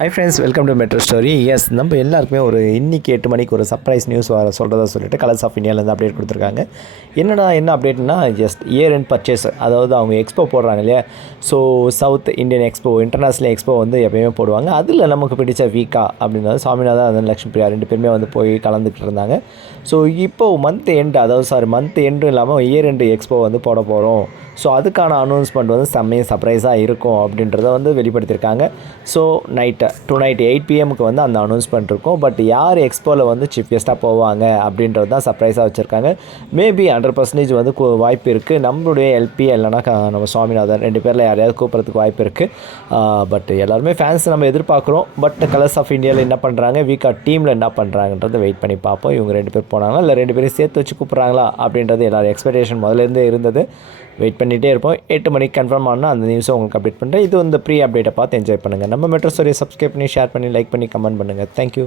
High friends, welcome to Metro Story. Yes, நம்ம எல்லாருக்குமே ஒரு இன்றைக்கி 8 மணிக்கு ஒரு சர்ப்ரைஸ் நியூஸ் வர சொல்கிறதா சொல்லிட்டு கலர்ஸ் ஆஃப் இந்தியாவிலேருந்து அப்டேட் கொடுத்துருக்காங்க. என்ன அப்டேட்னா, ஜஸ்ட் இயர் எண்ட் பர்ச்சேஸ், அதாவது அவங்க எக்ஸ்போ போடுறாங்க இல்லையா. So south Indian expo, international expo வந்து எப்போயுமே போடுவாங்க. அதில் நமக்கு பிடிச்ச வீக்கா அப்படின்றது சாமிநாதன் அதன் லக்ஷ்மி பிரியா 2 பேருமே வந்து போய் கலந்துக்கிட்டு இருந்தாங்க. ஸோ இப்போது மந்த் எண்டும் இல்லாமல் இயர் எண்டு எக்ஸ்போ வந்து போட போகிறோம். ஸோ அதுக்கான அனௌன்ஸ்மெண்ட் வந்து செம்மையாக சர்ப்ரைஸாக இருக்கும் அப்படின்றத வந்து வெளிப்படுத்தியிருக்காங்க. ஸோ டுநைட் 8 PM வந்து அந்த அனௌன்ஸ்மெண்ட் இருக்கும். பட் யார் எக்ஸ்போவில் வந்து சீஃப் கெஸ்ட்டாக போவாங்க அப்படின்றது தான் சர்ப்ரைஸாக வச்சுருக்காங்க. மேபி 100% வந்து வாய்ப்பு இருக்குது. நம்மளுடைய எல்பி இல்லைனா நம்ம சுவாமிநாதன் 2 பேரில் யாரையாவது கூப்பிட்றதுக்கு வாய்ப்பு இருக்குது. பட் எல்லாருமே ஃபேன்ஸ் நம்ம எதிர்பார்க்குறோம். பட் கலர்ஸ் ஆஃப் இந்தியாவில் என்ன பண்ணுறாங்க, வீக்கா டீமில் என்ன பண்ணுறாங்கன்றதை வெயிட் பண்ணி பார்ப்போம். இவங்க 2 பேர் போனாங்களா இல்லை 2 பேரும் சேர்த்து வச்சு கூப்பிட்றாங்களா அப்படின்றது எல்லாரும் எக்ஸ்பெக்டேஷன் முதலேருந்தே இருந்தது. வெயிட் பண்ணிகிட்டே இருப்போம். 8 மணிக்கு கன்ஃபார்ம் ஆனால் அந்த நியூஸை உங்களுக்கு அப்டேட் பண்ணுறேன். இது வந்து ப்ரீ அப்டேட்டை பார்த்து என்ஜாய் பண்ணுங்கள். நம்ம மெட்ரோ ஸ்டோரியை சப்ஸ்கிரைப் பண்ணி, ஷேர் பண்ணி, லைக் பண்ணி, கமெண்ட் பண்ணுங்கள். தேங்க்யூ.